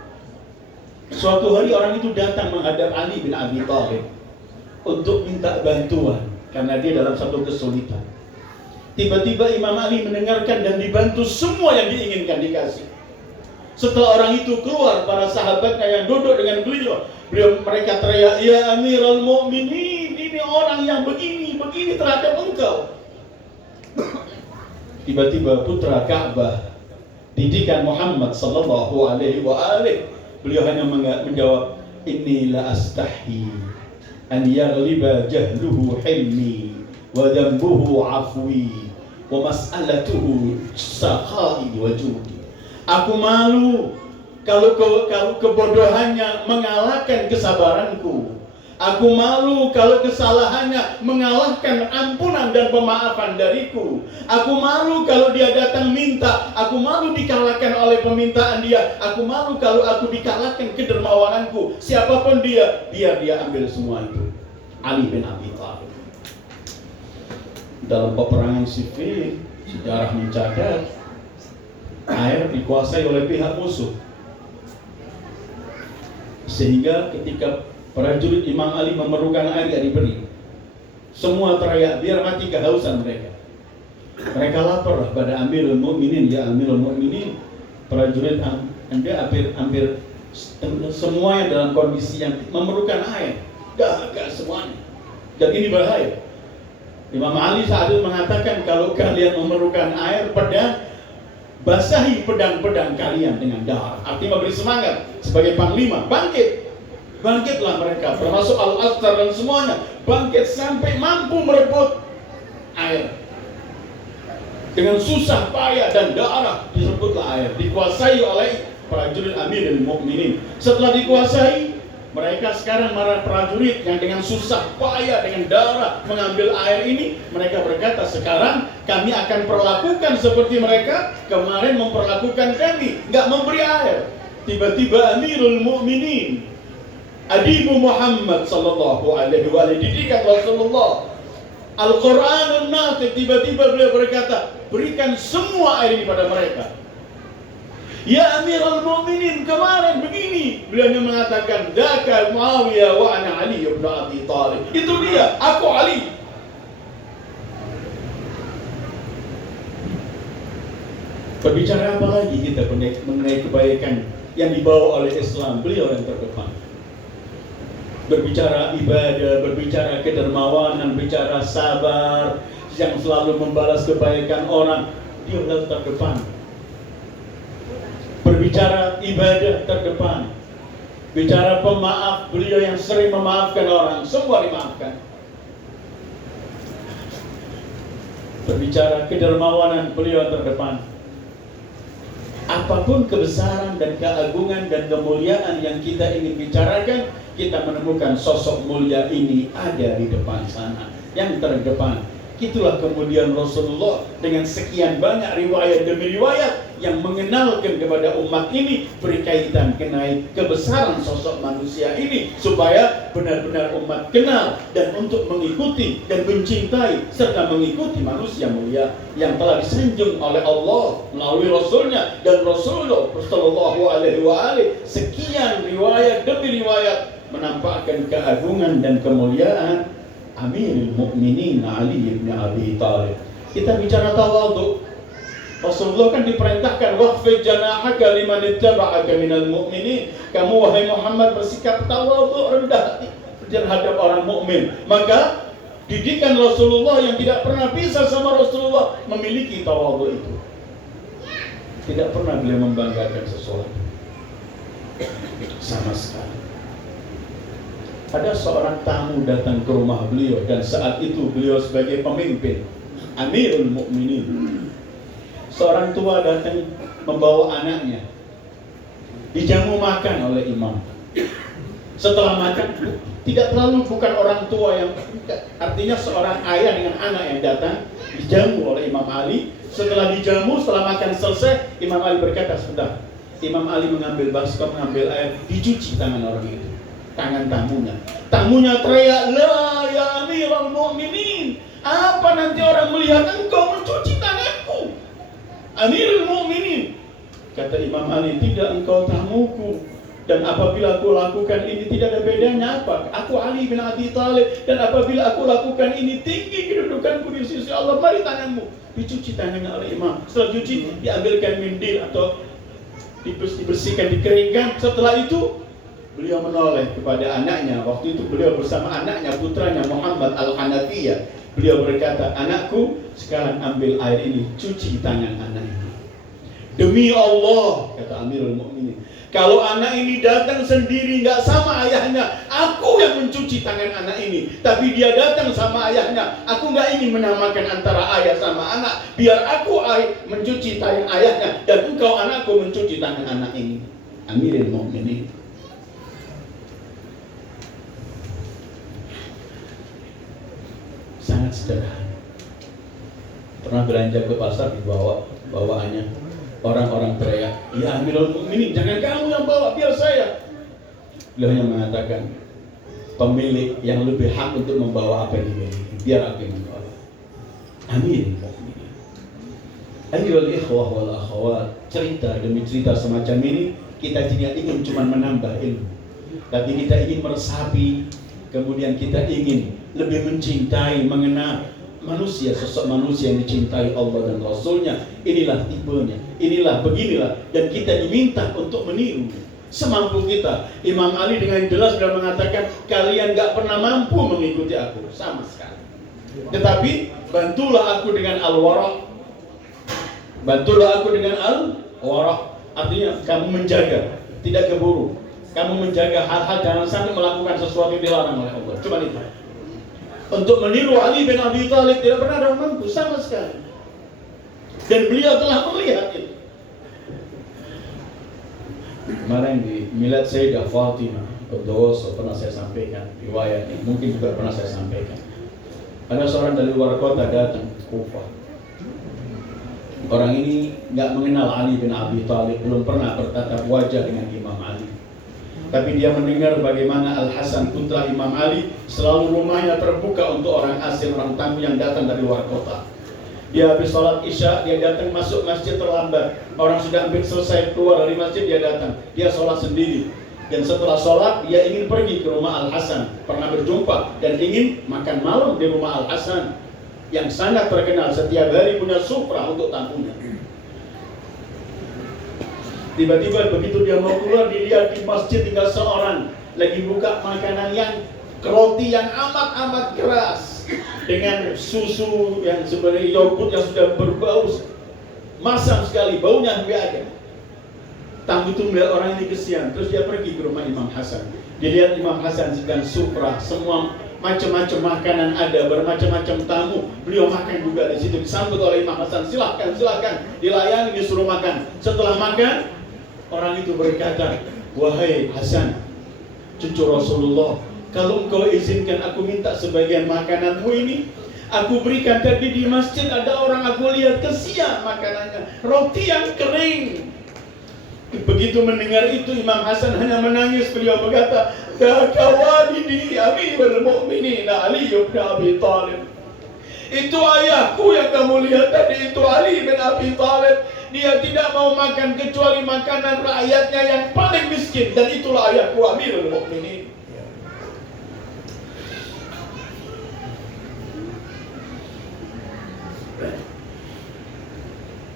Suatu hari orang itu datang menghadap Ali bin Abi Thalib untuk minta bantuan karena dia dalam satu kesulitan. Tiba-tiba Imam Ali mendengarkan dan dibantu semua yang diinginkan dikasih. Setelah orang itu keluar, para sahabatnya yang duduk dengan beliau, mereka teriak, "Ya Amirul Mukminin, ini orang yang begini terhadap engkau." Tiba-tiba putra Ka'bah, didikan Muhammad sallallahu alaihi wa alihi, beliau hanya menjawab, "Inni la astahi an yaghliba jahluhu hilmi wa dhanbuhu afwi wa mas'alatuhu saqai wa judi." Aku malu kalau kebodohannya mengalahkan kesabaranku. Aku malu kalau kesalahannya mengalahkan ampunan dan pemaafan dariku. Aku malu kalau dia datang minta, aku malu dikalahkan oleh permintaan dia. Aku malu kalau aku dikalahkan kedermawananku. Siapapun dia, biar dia ambil semua itu. Ali bin Abi Thalib. Dalam peperangan sifil, sejarah mencatat, air dikuasai oleh pihak musuh. Sehingga ketika prajurit Imam Ali memerlukan air, tidak diberi. Semua teriak, biar mati kehausan mereka. Mereka lapar pada Amirul Mukminin, "Ya Amirul Mukminin, prajurit Anda hampir semuanya dalam kondisi yang memerlukan air, gagal semuanya, dan ini bahaya." Imam Ali saat itu mengatakan, "Kalau kalian memerlukan air, pedang, basahi pedang-pedang kalian dengan darah." Artinya memberi semangat sebagai panglima, bangkitlah mereka, termasuk Al-Astar dan semuanya, bangkit sampai mampu merebut air. Dengan susah payah dan darah direbutlah air, dikuasai oleh prajurit Amirul Mukminin. Setelah dikuasai, mereka sekarang para prajurit yang dengan susah payah, dengan darah mengambil air ini, mereka berkata, "Sekarang kami akan perlakukan seperti mereka kemarin memperlakukan kami, nggak memberi air." Tiba-tiba Amirul Mukminin, Adibu Muhammad sallallahu alaihi wa alihi, didikan Rasulullah, Al-Quranun Natik, tiba-tiba beliau berkata, "Berikan semua air ini pada mereka." "Ya Amirul Mukminin, kemarin begini." Beliau mengatakan, "Daka Muawiyah wa ana Ali ibn Abi Thalib." Itu dia, aku Ali. Berbicara apa lagi kita mengenai kebaikan yang dibawa oleh Islam? Beliau yang terdepan. Berbicara ibadah, berbicara kedermawanan, bicara sabar, yang selalu membalas kebaikan orang, dia yang terdepan. Berbicara ibadah, terdepan. Bicara pemaaf, beliau yang sering memaafkan orang, semua dimaafkan. Berbicara kedermawanan, beliau terdepan. Apapun kebesaran dan keagungan dan kemuliaan yang kita ingin bicarakan, kita menemukan sosok mulia ini ada di depan sana, yang terdepan. Itulah kemudian Rasulullah dengan sekian banyak riwayat demi riwayat yang mengenalkan kepada umat ini berkaitan mengenai kebesaran sosok manusia ini, supaya benar-benar umat kenal dan untuk mengikuti dan mencintai serta mengikuti manusia mulia yang telah disanjung oleh Allah melalui Rasulnya dan Rasulullah Sallallahu Alaihi Wasallam. Sekian riwayat demi riwayat menampakkan keagungan dan kemuliaan Amirul Mukminin Ali bin Abi Thalib. Kita bicara tawadhu. Rasulullah kan diperintahkan waqfid janahaka liman ittaba'aka minal mu'minin. Kamu wahai Muhammad bersikap tawadhu, rendah hati terhadap orang mukmin. Maka didikan Rasulullah yang tidak pernah pisah sama Rasulullah memiliki tawadhu itu. Tidak pernah beliau membanggakan sesuatu sama sekali. Ada seorang tamu datang ke rumah beliau dan saat itu beliau sebagai pemimpin Amirul Mukminin. Seorang tua datang membawa anaknya, dijamu makan oleh imam. Setelah makan, tidak terlalu bukan orang tua yang, artinya seorang ayah dengan anak yang datang dijamu oleh Imam Ali. Setelah dijamu, setelah makan selesai, Imam Ali berkata, sebentar. Imam Ali mengambil baskom, mengambil air, dicuci tangan orang itu, tangan tamunya. Tamunya teriak, la ya Amirul Mukminin, apa nanti orang melihat engkau mencuci tanganku, Amirul Mukminin? Kata Imam Ali, tidak, engkau tamuku, dan apabila aku lakukan ini tidak ada bedanya apa. Aku Ali bin Abi Thalib, dan apabila aku lakukan ini tinggi kedudukanku di sisi Allah. Mari tanganmu. Dicuci tangannya oleh imam. Setelah cuci, diambilkan mindil atau dibersihkan, dikeringkan. Setelah itu beliau menoleh kepada anaknya. Waktu itu beliau bersama anaknya, putranya Muhammad Al-Hanafiyah. Beliau berkata, anakku, sekarang ambil air ini, cuci tangan anak ini. Demi Allah, kata Amirul Mukminin, kalau anak ini datang sendiri nggak sama ayahnya, aku yang mencuci tangan anak ini. Tapi dia datang sama ayahnya, aku nggak ingin menamakan antara ayah sama anak. Biar aku mencuci tangan ayahnya, dan engkau anakku mencuci tangan anak ini. Amirul Mukminin. Sangat sederhana. Pernah belanja ke pasar, dibawa bawaannya. Orang-orang teriak, ya Amirul Mukminin, jangan kamu yang bawa, biar saya. Beliau hanya mengatakan, pemilik yang lebih hak untuk membawa apa yang dimiliki, biar aku yang membawa. Amirul Mukminin. Ayyuhal ikhwah wal akhwat, cerita demi cerita semacam ini kita tidak ingin cuma menambah ilmu, tapi kita ingin meresapi, kemudian kita ingin lebih mencintai, mengenal manusia, sosok manusia yang dicintai Allah dan Rasulnya. Inilah tipenya, inilah beginilah, dan kita diminta untuk meniru semampu kita. Imam Ali dengan jelas sudah mengatakan, kalian gak pernah mampu mengikuti aku sama sekali, tetapi bantulah aku dengan al-wara'. Bantulah aku dengan al-wara', artinya kamu menjaga, tidak keburu. Kamu menjaga hal-hal, jangan sampai melakukan sesuatu yang dilarang oleh Allah. Cuma itu. Untuk meniru Ali bin Abi Thalib tidak pernah ada mampu sama sekali. Dan beliau telah melihat itu. Kemarin di milad Sayyidah Fatimah Ad-Dawasa pernah saya sampaikan riwayat ini, mungkin juga pernah saya sampaikan. Ada seorang dari luar kota datang ke Kufah. Orang ini nggak mengenal Ali bin Abi Thalib, belum pernah bertatap wajah dengan Imam Ali. Tapi dia mendengar bagaimana Al-Hasan putra Imam Ali selalu rumahnya terbuka untuk orang asing, orang tamu yang datang dari luar kota. Dia habis sholat isya, dia datang masuk masjid terlambat. Orang sudah hampir selesai keluar dari masjid, dia datang. Dia sholat sendiri. Dan setelah sholat, dia ingin pergi ke rumah Al-Hasan. Pernah berjumpa dan ingin makan malam di rumah Al-Hasan, yang sangat terkenal setiap hari punya sufra untuk tamunya. Tiba-tiba begitu dia mau keluar, dilihat di masjid tinggal seorang lagi buka makanan yang roti yang amat keras dengan susu yang sebenarnya yogurt yang sudah berbau masam sekali, baunya hampir ada. Tamu itu melihat orang ini kesian, terus dia pergi ke rumah Imam Hasan. Dilihat Imam Hasan sedang sufrah, semua macam-macam makanan ada, bermacam-macam tamu. Beliau makan juga di situ, disambut oleh Imam Hasan. Silakan, dilayani, disuruh makan. Setelah makan, orang itu berkata, wahai Hasan, cucu Rasulullah, kalau engkau izinkan aku minta sebagian makananmu ini, aku berikan. Tadi di masjid ada orang, aku lihat kesian makanannya, roti yang kering. Begitu mendengar itu, Imam Hasan hanya menangis. Beliau berkata, daka walidi Amirul Mukminin Ali bin Abi Thalib. Itu ayahku yang kamu lihat tadi, itu Ali bin Abi Thalib. Dia tidak mau makan kecuali makanan rakyatnya yang paling miskin, dan itulah ayahku Amirul Mukminin.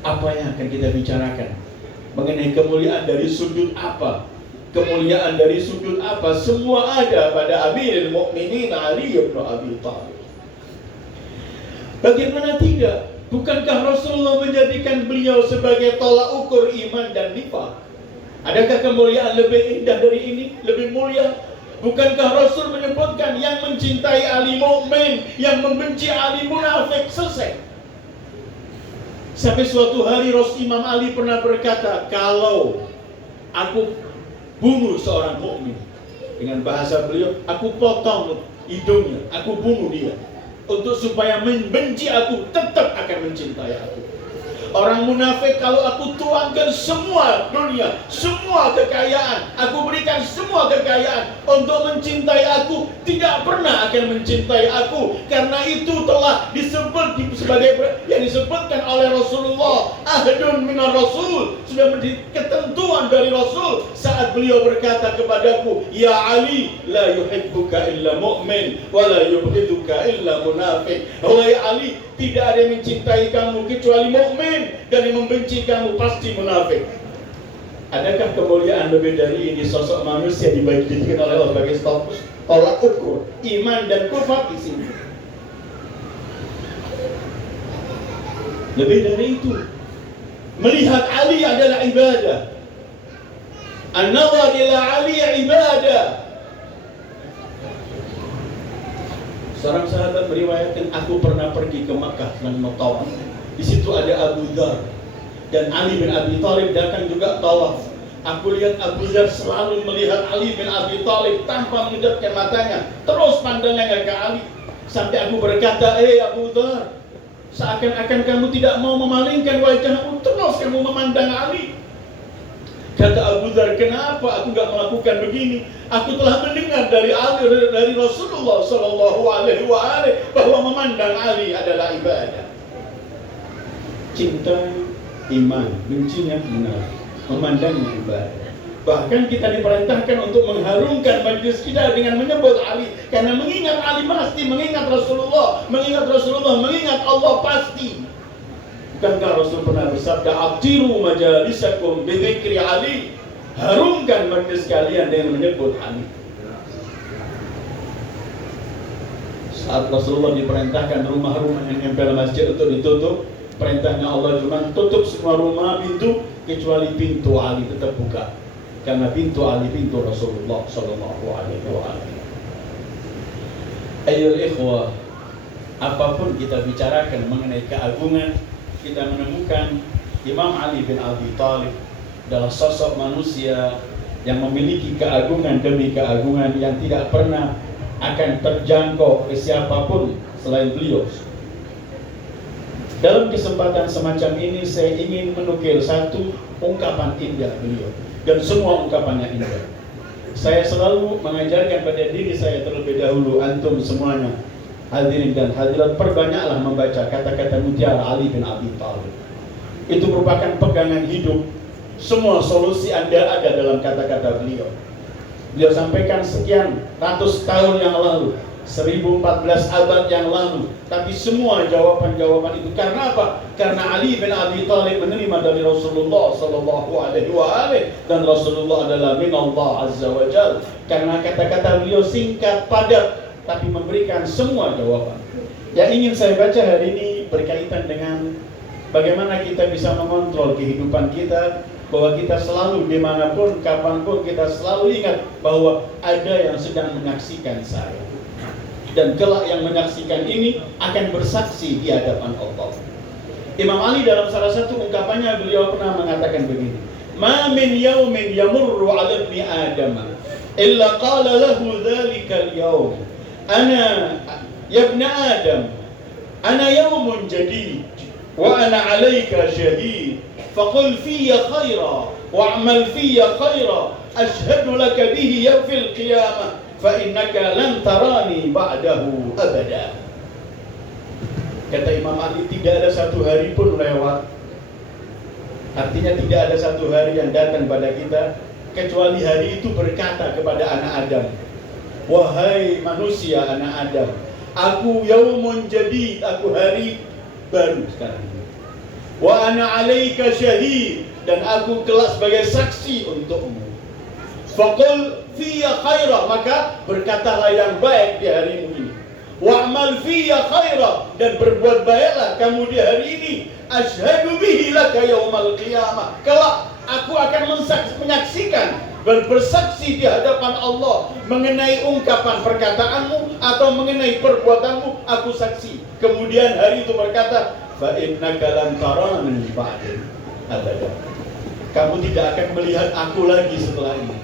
Apa yang akan kita bicarakan? Mengenai kemuliaan dari sudut apa? Kemuliaan dari sudut apa? Semua ada pada Amirul Mukminin Ali bin Abi Thalib. Bagaimana tidak? Bukankah Rasulullah menjadikan beliau sebagai tolak ukur iman dan nifaq? Adakah kemuliaan lebih indah dari ini? Lebih mulia? Bukankah Rasul menyebutkan yang mencintai Ali mukmin, yang membenci Ali munafik? Selesai. Sampai suatu hari Imam Ali pernah berkata, kalau aku bunuh seorang mukmin, dengan bahasa beliau, aku potong hidungnya, aku bunuh dia, untuk supaya membenci aku, tetap akan mencintai aku. Orang munafik, kalau aku tuangkan semua dunia, semua kekayaan, aku berikan semua kekayaan untuk mencintai aku, tidak pernah akan mencintai aku. Karena itu telah disebut sebagai yang disebutkan oleh Rasulullah, ahdun minar Rasul, sudah menjadi ketentuan dari Rasul saat beliau berkata kepadaku, ya Ali, la yuhibbuka illa mu'min, wa la yubghiduka illa munafik. Wahai Ali, tidak ada yang mencintai kamu kecuali mukmin, dan yang membenci kamu pasti munafik. Adakah kemuliaan lebih dari ini? Sosok manusia dibagi-bagikan oleh Allah sebagai status tolak ukur iman dan kufur di sini. Lebih dari itu, melihat Ali adalah ibadah. An-nazar ila Ali ibadah. Seorang sahabat meriwayatkan, aku pernah pergi ke Makkah dan mau tawaf. Di situ ada Abu Dzar dan Ali bin Abi Thalib datang juga tawaf. Aku lihat Abu Dzar selalu melihat Ali bin Abi Thalib tanpa menundukkan matanya, terus pandangannya ke Ali. Sampai aku berkata, Abu Dzar, seakan-akan kamu tidak mau memalingkan wajahmu, terus kamu memandang Ali. Kata Abu Dzar, kenapa aku nggak melakukan begini? Aku telah mendengar dari Rasulullah Shallallahu Alaihi Wasallam bahwa memandang Ali adalah ibadah. Cinta iman, bencinya benar, memandangnya ibadah. Bahkan kita diperintahkan untuk mengharumkan majlis kita dengan menyebut Ali, karena mengingat Ali pasti mengingat Rasulullah, mengingat Allah pasti. Bukankah Rasul pernah bersabda, "Abtiru majalisakum bi dzikri Ali." Harumkan majlis kalian dengan menyebut Ali. Saat Rasulullah diperintahkan rumah-rumah yang nempel masjid untuk ditutup, perintahnya Allah cuma tutup semua rumah pintu kecuali pintu Ali tetap buka. Karena pintu Ali pintu Rasulullah sallallahu alaihi wasallam. Ayyul ikhwah, apapun kita bicarakan mengenai keagungan, kita menemukan Imam Ali bin Abi Thalib adalah sosok manusia yang memiliki keagungan demi keagungan yang tidak pernah akan terjangkau ke siapapun selain beliau. Dalam kesempatan semacam ini saya ingin menukil satu ungkapan indah beliau, dan semua ungkapannya indah. Saya selalu mengajarkan pada diri saya terlebih dahulu, antum semuanya hadirin dan hadirat, perbanyaklah membaca kata-kata mutiara Ali bin Abi Thalib. Itu merupakan pegangan hidup. Semua solusi Anda ada dalam kata-kata beliau. Beliau sampaikan sekian ratus tahun yang lalu, 1014 abad yang lalu, tapi semua jawaban-jawaban itu karena apa? Karena Ali bin Abi Thalib menerima dari Rasulullah sallallahu alaihi wasallam, dan Rasulullah adalah min Allah azza wa jalla. Karena kata-kata beliau singkat, padat, tapi memberikan semua jawaban. Yang ingin saya baca hari ini berkaitan dengan bagaimana kita bisa mengontrol kehidupan kita, bahwa kita selalu dimanapun, kapanpun, kita selalu ingat bahwa ada yang sedang menyaksikan saya, dan kelak yang menyaksikan ini akan bersaksi di hadapan Allah. Imam Ali dalam salah satu ungkapannya beliau pernah mengatakan begini, "Ma min yaumin yamurru 'ala ibni Adam illa qala lahu dzalika al-yaum ana ya ibn Adam ana yaumun jadid wa ana 'alaika syahid faqul fiyya khaira wa'mal fiyya khaira ashhadu laka bihi yawmil qiyamah fa innaka lan tarani ba'dahu abada." Kata Imam Ali, tidak ada satu hari pun lewat, artinya tidak ada satu hari yang datang pada kita kecuali hari itu berkata kepada anak Adam, "Wahai manusia anak Adam, aku yaumun jadid, aku hari baru sekarang. Wa ana 'alaika syahid, dan aku kelak sebagai saksi untukmu. Faqul fiyya khaira, maka berkatalah yang baik di harimu ini. Wa'mal fiyya khaira, dan berbuat baiklah kamu di hari ini. Asyhadu bihi laka yaumal qiyamah, kelak aku akan menyaksikan dan bersaksi di hadapan Allah mengenai ungkapan perkataanmu atau mengenai perbuatanmu, aku saksi. Kemudian hari itu berkata, fa innaka lan tarani ba'da abada, kamu tidak akan melihat aku lagi setelah ini.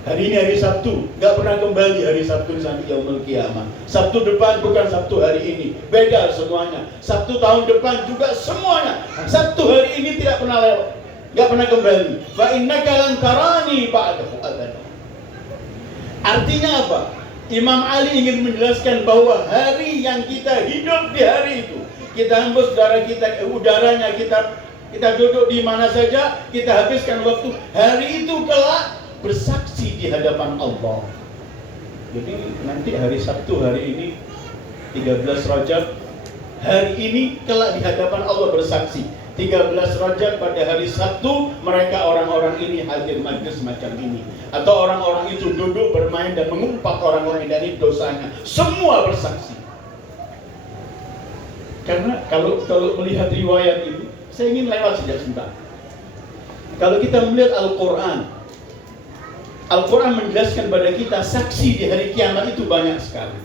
Hari ini hari Sabtu, gak pernah kembali hari Sabtu sampai yaumul qiyamah. Sabtu depan bukan Sabtu hari ini, beda semuanya. Sabtu tahun depan juga semuanya. Sabtu hari ini tidak pernah lewat, gak pernah kembali. Fa innaka lan tarani ba'dahu abada. Artinya apa? Imam Ali ingin menjelaskan bahwa hari yang kita hidup di hari itu, kita hembus darah kita, udaranya kita duduk di mana saja, kita habiskan waktu, hari itu kelak bersaksi di hadapan Allah. Jadi nanti hari Sabtu hari ini 13 Rajab, hari ini kelak di hadapan Allah bersaksi. 13 Rajab pada hari Sabtu, mereka orang-orang ini hadir majlis macam ini, atau orang-orang itu duduk bermain dan mengumpat orang lain dari dosanya, semua bersaksi. Karena kalau melihat riwayat ini, saya ingin lewat sejak sebentar. Kalau kita melihat Al-Quran menjelaskan pada kita saksi di hari kiamat itu banyak sekali.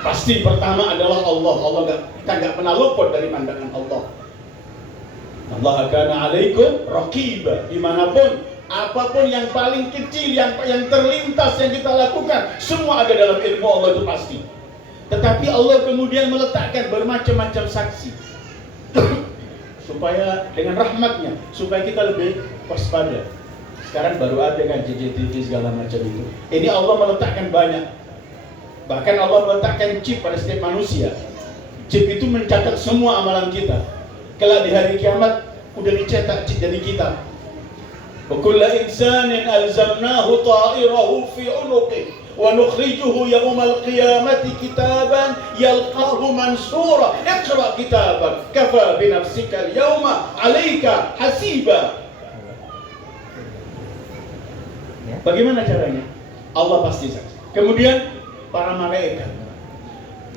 Pasti pertama adalah Allah. Kita nggak pernah luput dari pandangan Allah. Allah kana alaikum raqiba, dimanapun, apapun yang paling kecil, yang terlintas yang kita lakukan, semua ada dalam ilmu Allah, itu pasti. Tetapi Allah kemudian meletakkan bermacam-macam saksi supaya dengan rahmatnya, supaya kita lebih waspada. Sekarang baru ada kan CCTV segala macam itu. Ini Allah meletakkan banyak. Bahkan Allah meletakkan chip pada setiap manusia. Chip itu mencatat semua amalan kita. Kelak di hari kiamat udah dicetak chip dari kita. Wa kullu insanin alzamnahu ta'irahu fi 'unuqihi wa nukhrijuhu yawmal qiyamati kitaban yalqahu mansura. Iqra kitabak kafa bi nafsika al-yawma 'alaika hasiba. Bagaimana caranya? Allah pasti saksi. Kemudian para malaikat,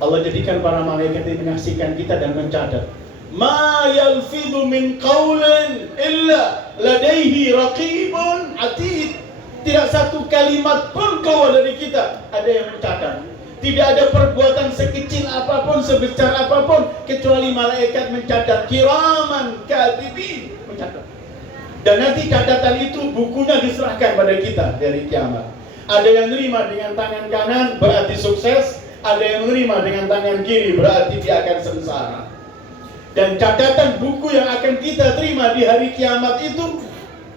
Allah jadikan para malaikat yang menyaksikan kita dan mencatat. Ma yalfidu min qawlin illa ladaihi raqibun atid. Tidak satu kalimat pun keluar dari kita, ada yang mencatat. Tidak ada perbuatan sekecil apapun, sebesar apapun, kecuali malaikat mencatat. Kiraman katibin, mencatat. Dan nanti catatan itu bukunya diserahkan pada kita dari kiamat. Ada yang menerima dengan tangan kanan berarti sukses, ada yang menerima dengan tangan kiri berarti dia akan sengsara. Dan catatan buku yang akan kita terima di hari kiamat itu,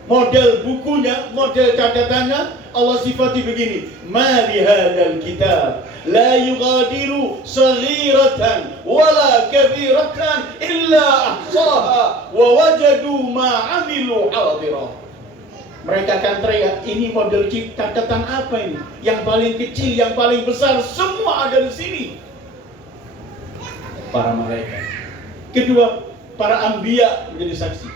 model bukunya, model catatannya, Allah sifati begini: ma li hadzal kitab la yughadiru saghiratan wala kabiratan illa ahsaha wa wajadu ma 'amilu hadira. Mereka akan teriak, ini model catatan apa ini? Yang paling kecil, yang paling besar, semua ada di sini. Para malaikat. Kedua, para anbiya menjadi saksi.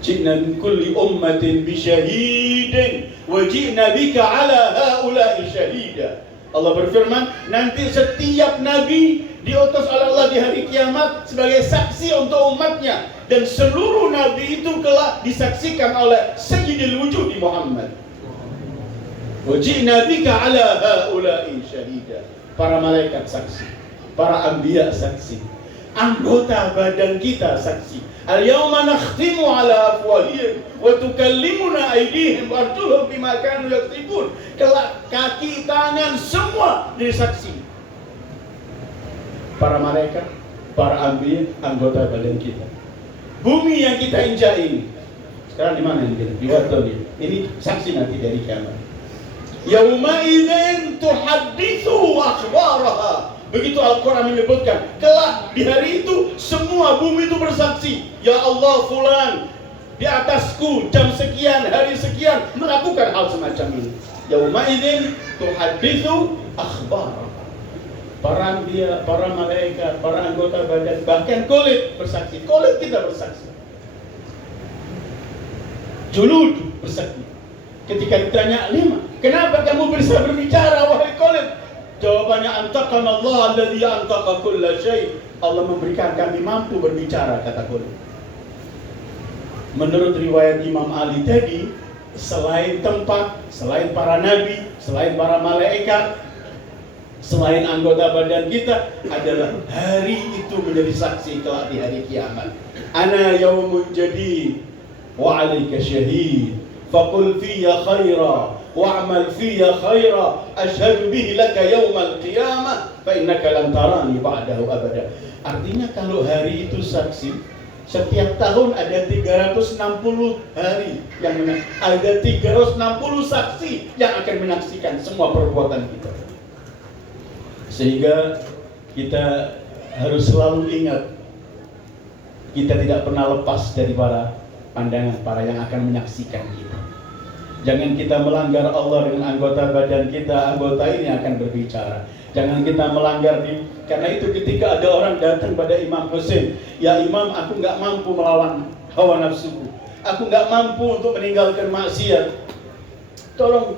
Ji'na min kulli ummatin bi syahidin wa ji'na bika 'ala haula'i syahida. Allah berfirman, nanti setiap nabi diutus oleh Allah di hari kiamat sebagai saksi untuk umatnya, dan seluruh nabi itu kelak disaksikan oleh Sayyidil Wujud Muhammad. Wa ji'na bika 'ala haula'i syahida. Para malaikat saksi, para anbiya saksi, anggota badan kita saksi. Al-yawma nakhtimu ala afwahihim wa tukallimuna aydihim wa arjuluhum bima kanu yaksibun. Kelak kaki, tangan, semua jadi saksi. Para malaikat, para anbiya, anggota badan kita. Bumi yang kita injak ini, sekarang di mana ini? Di waktu ini saksi nanti dari kiamat. Yauma idzin tuhadditsu akhbaraha. Begitu Al-Quran menyebutkan, kelak di hari itu semua bumi itu bersaksi. Ya Allah, fulan di atasku jam sekian, hari sekian melakukan hal semacam ini. Yauma idzin tuhadditsu akhbaraha. para anbiya, para malaikat, para anggota badan, bahkan kulit bersaksi. Kulit kita bersaksi. Julud bersaksi. Ketika ditanya 5, kenapa kamu bisa berbicara wahai kulit? Jawabannya, antaqana Allah alladzi antaqa kulla syai. Allah memberikan kami mampu berbicara, kata kulit. Menurut riwayat Imam Ali tadi, selain tempat, selain para nabi, selain para malaikat, selain anggota badan kita, adalah hari itu menjadi saksi kelak di hari kiamat. Ana yaumun jadid wa 'alaika syahid faqul fiyya khaira wa'mal fiyya khaira ashhadu bihi laka yaumal qiyamah fa innaka lan tarani ba'dahu abada. Artinya kalau hari itu saksi, setiap tahun ada 360 hari yang ada 360 saksi yang akan menyaksikan semua perbuatan kita. Sehingga kita harus selalu ingat, kita tidak pernah lepas dari para pandangan para yang akan menyaksikan kita. Jangan kita melanggar Allah dengan anggota badan kita, anggota ini akan berbicara. Jangan kita melanggar karena itu ketika ada orang datang pada Imam Husain, ya Imam, aku nggak mampu melawan hawa nafsuku, aku nggak mampu untuk meninggalkan maksiat, tolong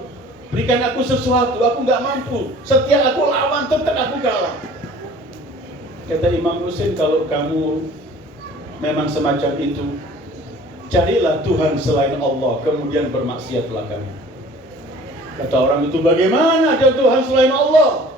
berikan aku sesuatu, aku nggak mampu. Setiap aku lawan, tetap aku kalah. Kata Imam Husain, kalau kamu memang semacam itu, carilah Tuhan selain Allah, kemudian bermaksiatlah kamu. Kata orang itu, bagaimana ada Tuhan selain Allah?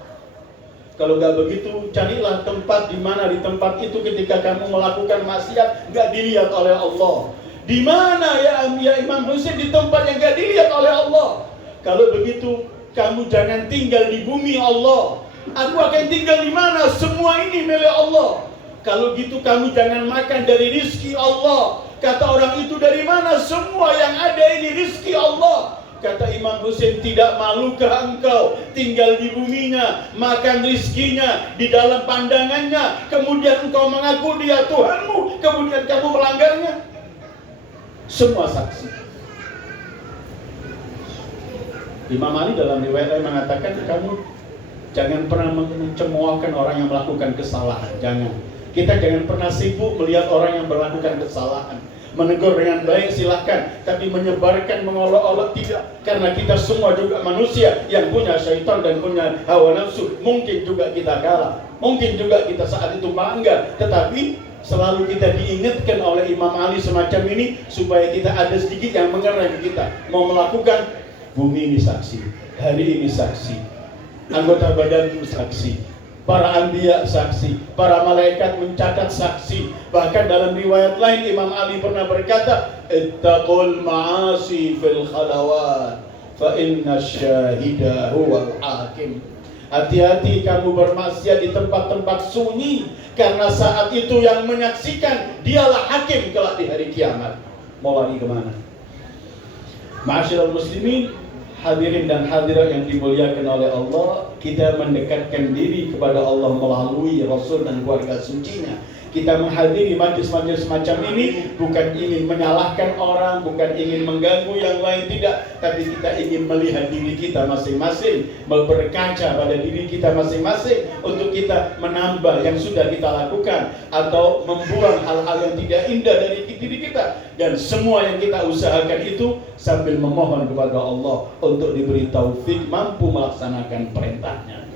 Kalau nggak begitu, carilah tempat di mana di tempat itu ketika kamu melakukan maksiat nggak dilihat oleh Allah. Di mana ya Imam Husain? Di tempat yang nggak dilihat oleh Allah. Kalau begitu, kamu jangan tinggal di bumi Allah. Aku akan tinggal di mana? Semua ini milik Allah. Kalau gitu kamu jangan makan dari rizki Allah. Kata orang itu, dari mana? Semua yang ada ini rizki Allah. Kata Imam Husain, tidak malukah engkau tinggal di buminya, makan rizkinya di dalam pandangannya, kemudian engkau mengaku dia Tuhanmu, kemudian kamu melanggarnya? Semua saksi. Imam Ali dalam riwayat lain mengatakan, kamu jangan pernah mencemoohkan orang yang melakukan kesalahan. Jangan. Kita jangan pernah sibuk melihat orang yang melakukan kesalahan. Menegur dengan baik silahkan, tapi menyebarkan, mengolok-olok tidak. Karena kita semua juga manusia yang punya syaitan dan punya hawa nafsu. Mungkin juga kita kalah, mungkin juga kita saat itu melanggar, tetapi selalu kita diingatkan oleh Imam Ali semacam ini supaya kita ada sedikit yang mengerem kita. Mau melakukan, bumi ini saksi, hari ini saksi, anggota badan saksi, para anbiya saksi, para malaikat mencatat saksi. Bahkan dalam riwayat lain Imam Ali pernah berkata, ittaqul ma'asi fil khalawat fa inna syahida huwal hakim. Hati-hati kamu bermaksiat di tempat-tempat sunyi, karena saat itu yang menyaksikan dialah hakim kelak di hari kiamat. Mau lari kemana? Ma'asyiral muslimin, hadirin dan hadirat yang dimuliakan oleh Allah, kita mendekatkan diri kepada Allah melalui Rasul dan keluarga sucinya. Kita menghadiri majlis-majlis semacam ini bukan ingin menyalahkan orang, bukan ingin mengganggu yang lain, tidak. Tapi kita ingin melihat diri kita masing-masing, berkaca pada diri kita masing-masing untuk kita menambah yang sudah kita lakukan atau membuang hal-hal yang tidak indah dari diri kita. Dan semua yang kita usahakan itu sambil memohon kepada Allah untuk diberi taufik mampu melaksanakan perintahnya.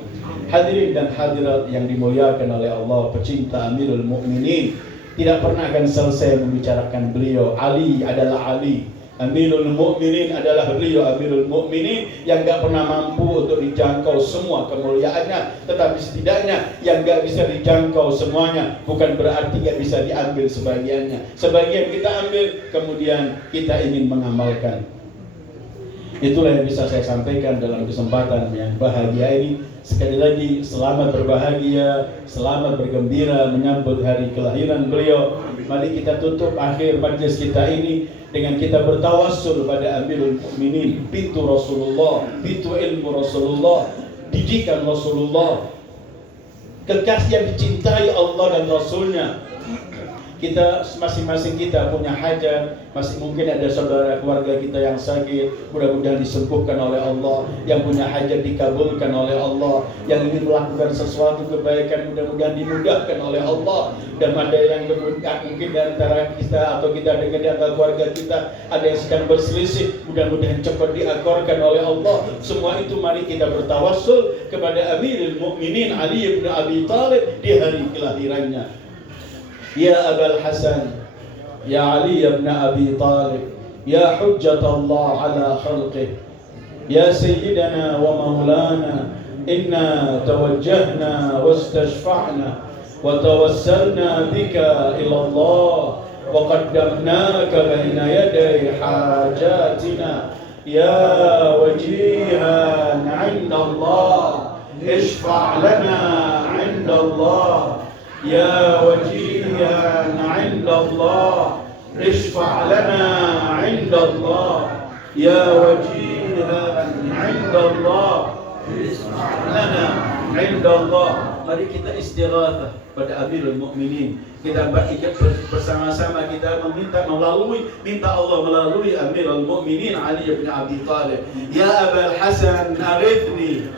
Hadirin dan hadirat yang dimuliakan oleh Allah, pecinta Amirul Mukminin, tidak pernah akan selesai membicarakan beliau. Ali adalah Ali, Amirul Mukminin adalah beliau Amirul Mukminin yang gak pernah mampu untuk dijangkau semua kemuliaannya. Tetapi setidaknya yang gak bisa dijangkau semuanya bukan berarti gak bisa diambil sebagiannya. Sebagian kita ambil, kemudian kita ingin mengamalkan. Itulah yang bisa saya sampaikan dalam kesempatan yang bahagia ini. Sekali lagi, selamat berbahagia, selamat bergembira menyambut hari kelahiran beliau. Mari kita tutup akhir majlis kita ini dengan kita bertawassul pada Amirul Mukminin, pintu Rasulullah, pintu ilmu Rasulullah, didikan Rasulullah, kekasih yang dicintai Allah dan Rasulnya. Kita masing-masing kita punya hajat, masih mungkin ada saudara keluarga kita yang sakit, mudah-mudahan disembuhkan oleh Allah, yang punya hajat dikabulkan oleh Allah, yang ingin melakukan sesuatu kebaikan mudah-mudahan dimudahkan oleh Allah, dan ada yang mungkin di antara kita atau kita dengan di antara keluarga kita ada yang sedang berselisih, mudah-mudahan cepat diakorkan oleh Allah. Semua itu mari kita bertawassul kepada Amirul Mukminin Ali bin Abi Thalib di hari kelahirannya. Ya Abul Hasan, Ya Ali bin Abi Thalib, Ya Hujjat Allah ala khalqih, Ya Sayyidana wa Maulana, inna tawajjahna wastashfa'na wa tawassalna bika ila Allah wa qaddamnaka baina yaday hajatina, Ya wajihan 'inda Allah, ishfa' lana 'inda Allah, Ya wajihan 'inda Allah, ishfa' lana 'inda Allah, Ya wajihan 'inda Allah, ishfa' lana 'inda Allah. Mari kita istighatsah pada Amirul Mukminin. Kita berikat bersama-sama, kita minta Allah melalui Amirul Mukminin Ali bin Abi Thalib. Ya Abul Hasan aghithni,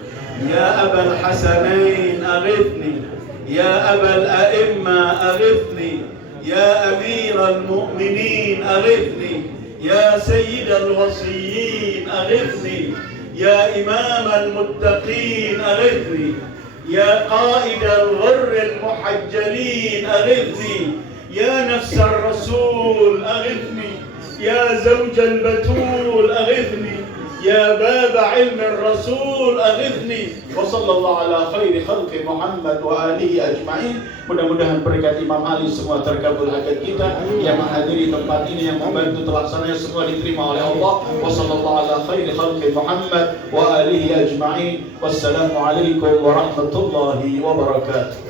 Ya Abul Hasanain aghithni, Ya Abal A'imma aghithni, Ya Amiral Mu'minin aghithni, Ya Sayyidal Wasiyyin aghithni, Ya Imamal Muttaqin aghithni, Ya Qaidal Ghurril Muhajjalin aghithni, Ya Nafsar Rasul aghithni, Ya Zawjal Batul aghithni, Ya Baba Ilm Rasul aghithni. Wa sallallahu ala khairi khalqi Muhammad wa alihi ajma'in. Mudah-mudahan berkat Imam Ali semua terkabul hajat kita, yang menghadiri tempat ini, yang membantu terlaksananya semua diterima oleh Allah. Wa sallallahu ala khairi khalqi Muhammad wa alihi ajma'in. Wassalamu alaikum warahmatullahi wabarakatuh.